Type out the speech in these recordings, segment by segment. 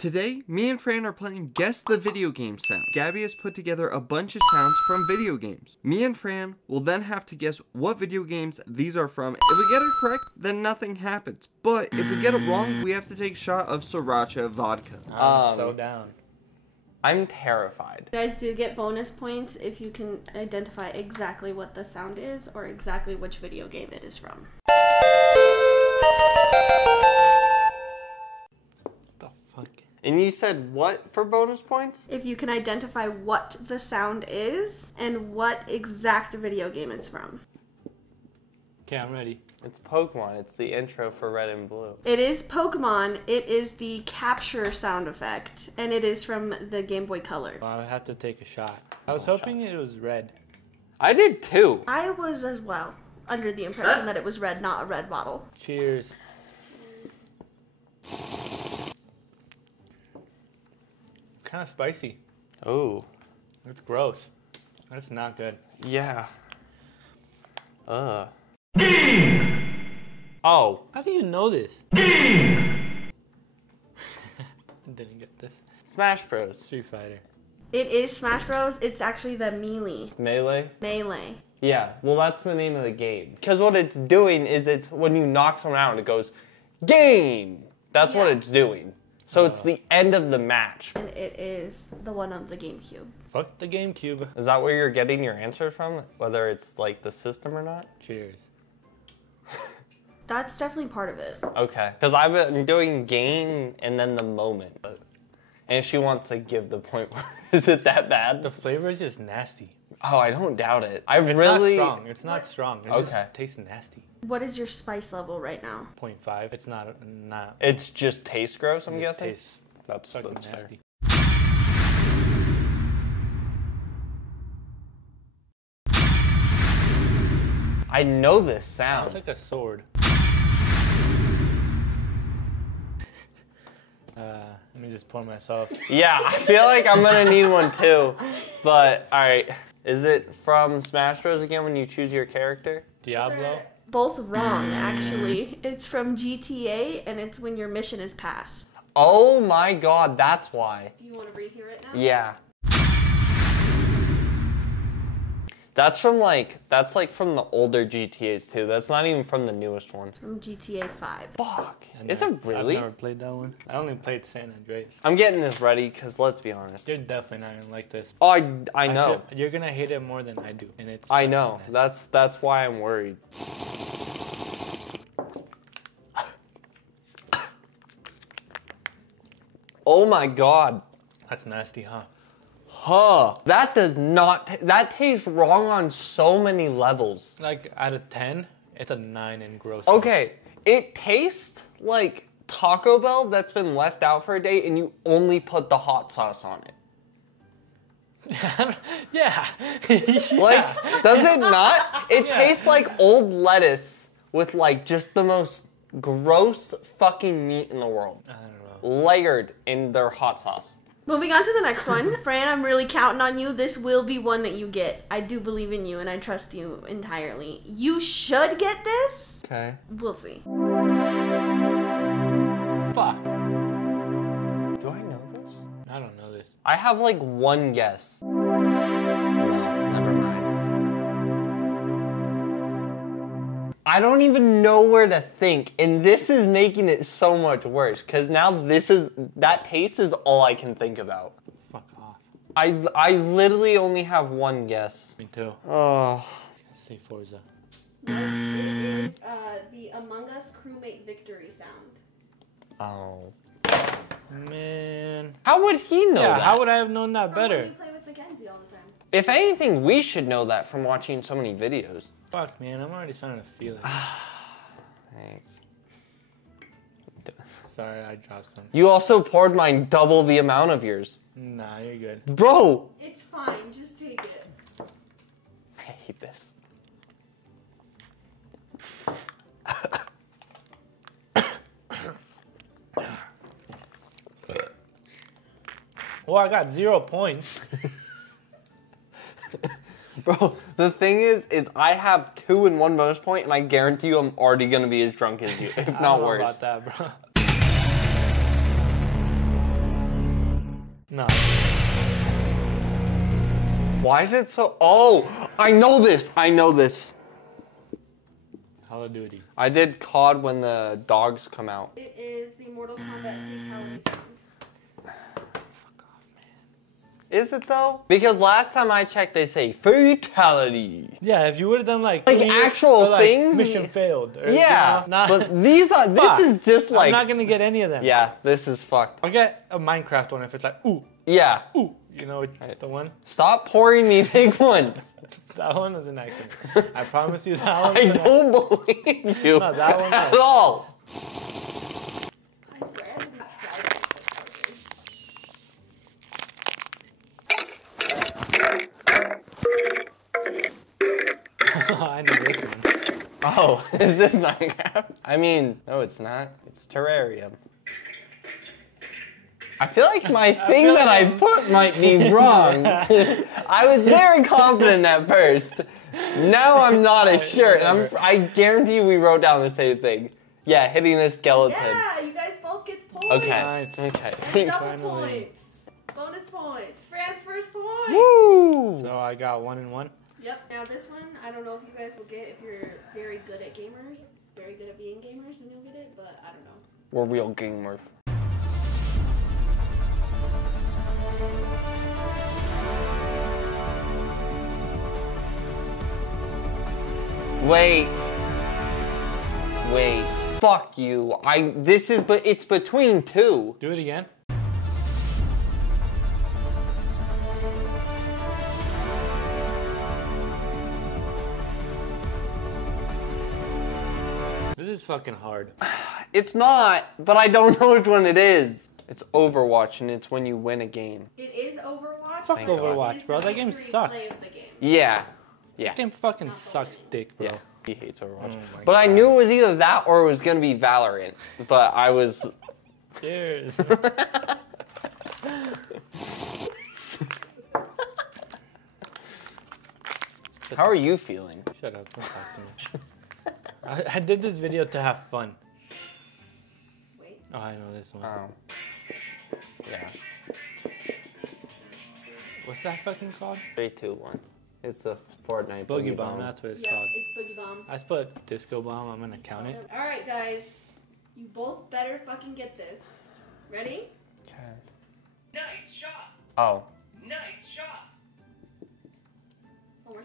Today, me and Fran are playing Guess the Video Game Sound. Gabby has put together a bunch of sounds from video games. Me and Fran will then have to guess what video games these are from. If we get it correct, then nothing happens. But if we get it wrong, we have to take a shot of sriracha vodka. I'm so down. I'm terrified. You guys do get bonus points if you can identify exactly what the sound is or exactly which video game it is from. And you said what for bonus points? If you can identify what the sound is and what exact video game it's from. Okay, I'm ready. It's Pokemon. It's the intro for Red and Blue. It is Pokemon. It is the capture sound effect, and it is from the Game Boy Color. Well, I have to take a shot. I was hoping it was red. I did too. I was as well, under the impression that it was red, not a red bottle. Cheers. Kind of spicy. Oh. It's gross. That's not good. Yeah. Oh. How do you know this? I didn't get this. Smash Bros. Street Fighter. It is Smash Bros. It's actually the Melee. Melee? Melee. Yeah, well that's the name of the game. Because what it's doing is it's when you knock someone out, it goes, game! That's what it's doing. So it's the end of the match. And it is the one on the GameCube. Fuck the GameCube. Is that where you're getting your answer from? Whether it's like the system or not? Cheers. That's definitely part of it. Okay. Because I've been doing game and then the moment. And if she wants to give the point, is it that bad? The flavor is just nasty. Oh, I don't doubt it. It's not strong. It's not strong. It just tastes nasty. What is your spice level right now? 0.5. It's not. It's just taste gross, I'm guessing? Tastes that's nasty. Fair. I know this sound. Sounds like a sword. Let me just pour myself. Yeah, I feel like I'm gonna need one too. But, alright. Is it from Smash Bros. Again when you choose your character? Diablo? Both wrong, actually. It's from GTA, and it's when your mission is passed. Oh my god, that's why. Do you want to rehear it now? Yeah. That's from that's from the older GTAs too. That's not even from the newest one. From GTA 5. Fuck. Is it really? I've never played that one. I only played San Andreas. I'm getting this ready because let's be honest. You're definitely not gonna like this. Oh, I know. You're gonna hate it more than I do, and it's. I know. That's why I'm worried. Oh my god. That's nasty, huh? Huh. That does not, that tastes wrong on so many levels. Like, out of 10, it's a 9 in grossness. Okay, it tastes like Taco Bell that's been left out for a day and you only put the hot sauce on it. Yeah. Like, does it not? It tastes like old lettuce with like just the most gross fucking meat in the world. I don't know. Layered in their hot sauce. Moving on to the next one. Fran, I'm really counting on you. This will be one that you get. I do believe in you, and I trust you entirely. You should get this. Okay. We'll see. Fuck. Do I know this? I don't know this. I have like one guess. No, never mind. I don't even know where to think, and this is making it so much worse, because now that taste is all I can think about. Fuck off. I literally only have one guess. Me too. Oh. Let's say Forza. It is the Among Us crewmate victory sound. Oh. Man. How would he know that? How would I have known that better? You play with Mackenzie all the time. If anything, we should know that from watching so many videos. Fuck, man. I'm already starting to feel it. Thanks. Sorry, I dropped some. You also poured mine double the amount of yours. Nah, you're good. Bro! It's fine. Just take it. I hate this. Well, I got 0 points. Bro, the thing is I have 2 and 1 bonus point, and I guarantee you I'm already gonna be as drunk as you, if not worse. I don't know about that, bro. No. Why is it so? Oh, I know this. I know this. Call of Duty. I did COD when the dogs come out. It is the Mortal Kombat fatality sound. Is it though? Because last time I checked, they say fatality. Yeah, if you would have done like actual or, like, things. mission failed. Or, Yeah, you know, but these are. This is just like. I'm not gonna get any of them. Yeah, this is fucked. I'll get a Minecraft one if it's like ooh, Yeah. ooh. You know the one? Stop pouring me big ones. That one was an accident. I promise you that one. I don't believe you No, that one at was. all. I swear I haven't tried it. I know this one. Oh, is this Minecraft? I mean, no, it's not. It's Terrarium. I feel like my thing feel that like I put might be wrong. I was very confident at first. Now I'm not as sure, and I guarantee you we wrote down the same thing. Yeah, hitting a skeleton. Yeah, you guys both get points. Okay. Nice. Okay. Double Finally. points. Bonus points. Fran's first point. Woo! So I got 1 and 1. Yep. Now this one, I don't know if you guys will get if you're very good at gamers, very good at being gamers, and you'll get it, but I don't know. We're real gamers. Wait. Wait. Fuck you. It's between two. Do it again. This is fucking hard. It's not, but I don't know which one it is. It's Overwatch, and it's when you win a game. It is Overwatch. Fuck Thank God. Overwatch, It is bro. the That game free sucks. play of the game. Yeah. Yeah. That game fucking sucks dick, bro. Yeah. He hates Overwatch. Oh my But I God. knew it was either that or it was gonna be Valorant. But I was. Cheers. How are you feeling? Shut up. Don't talk to me. I did this video to have fun. Wait. Oh, I know this one. Oh. Yeah. What's that fucking called? 3, 2, 1. It's the Fortnite Boogie Bomb. That's what it's Yeah, called. it's Boogie Bomb. I put Disco Bomb. I'm gonna count it. All right, guys. You both better fucking get this. Ready? Okay. Nice shot. Oh. Nice shot.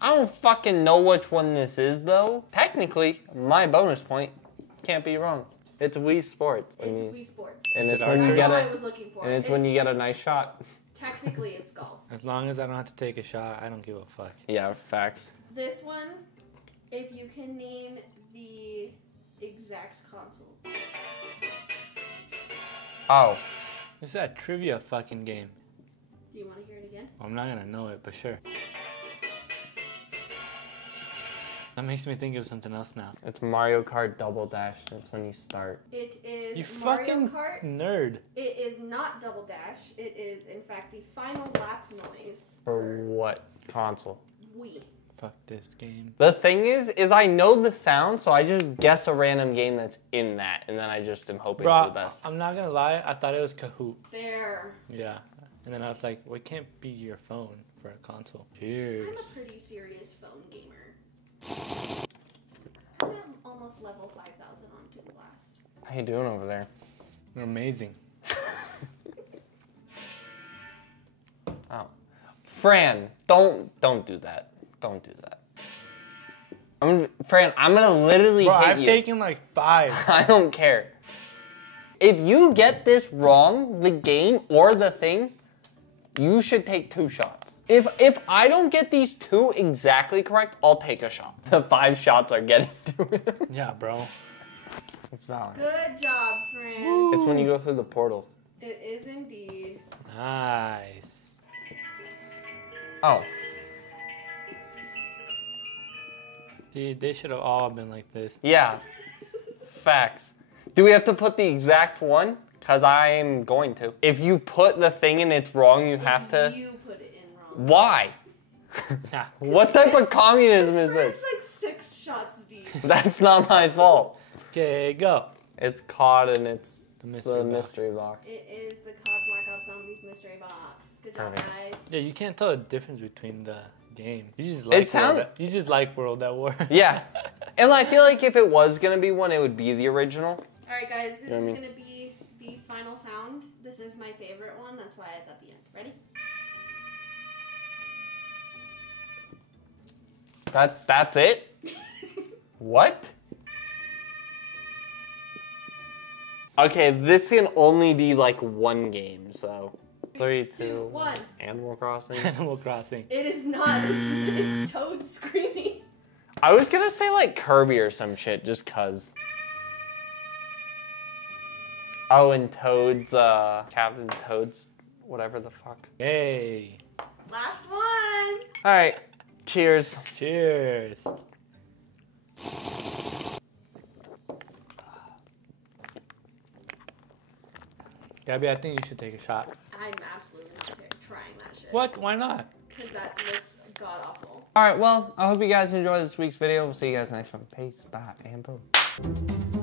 I don't fucking know which one this is though. Technically, my bonus point can't be wrong. It's Wii Sports. It's Wii Sports. And Is it's it when you arcade? get That's all I a was looking for. and it's when you get a nice shot. Technically, it's golf. As long as I don't have to take a shot, I don't give a fuck. Yeah, facts. This one, if you can name the exact console. Oh. It's that trivia fucking game. Do you want to hear it again? I'm not gonna know it, but sure. That makes me think of something else now. It's Mario Kart Double Dash. That's when you start. It is You Mario fucking Kart. nerd. It is not Double Dash. It is, in fact, the final lap noise For what console? Wii. Fuck this game. The thing is I know the sound, so I just guess a random game that's in that, and then I just am hoping for Bro, the best. I'm not gonna lie. I thought it was Kahoot. Fair. Yeah. And then I was like, well, it can't be your phone for a console. I'm Cheers. a pretty serious phone gamer. I'm at almost level 5,000 on Dual Blast. How you doing over there? You're amazing. Oh. Fran, don't do that. Don't do that. Fran, I'm gonna literally Bro, hit I've you. taken like 5. I don't care. If you get this wrong, the game or the thing, you should take 2 shots. If I don't get these 2 exactly correct, I'll take a shot. The 5 shots are getting to it. Yeah, bro. It's valid. Good job, Fran. It's when you go through the portal. It is indeed. Nice. Oh. See, they should have all been like this. Yeah. Facts. Do we have to put the exact one? Because I'm going to. If you put the thing and it's wrong, you have to. You put it in wrong. Why? Yeah. What type of communism is Fran's this? like 6 shots deep. That's not my fault. Okay, go. It's COD and it's The mystery the box. mystery box. It is the COD Black Ops Zombies mystery box. Good job, Perfect. guys. Yeah, you can't tell the difference between the game. You just like you just like World at War. Yeah. And I feel like if it was gonna be one, it would be the original. All right, guys. This know what I is mean? gonna be the final sound. This is my favorite one. That's why it's at the end. Ready? That's it? What? Okay, this can only be like one game, so. 3, 2, 1. Animal Crossing. Animal Crossing. It is not. It's Toad screaming. I was gonna say like Kirby or some shit, just cuz. Oh, and Toad's, Captain Toad's, whatever the fuck. Yay. Last one. All right, cheers. Cheers. Gabby, I think you should take a shot. I'm absolutely not trying that shit. What? Why not? Because that looks god awful. All right, well, I hope you guys enjoyed this week's video. We'll see you guys next one. Peace, bye, and boom.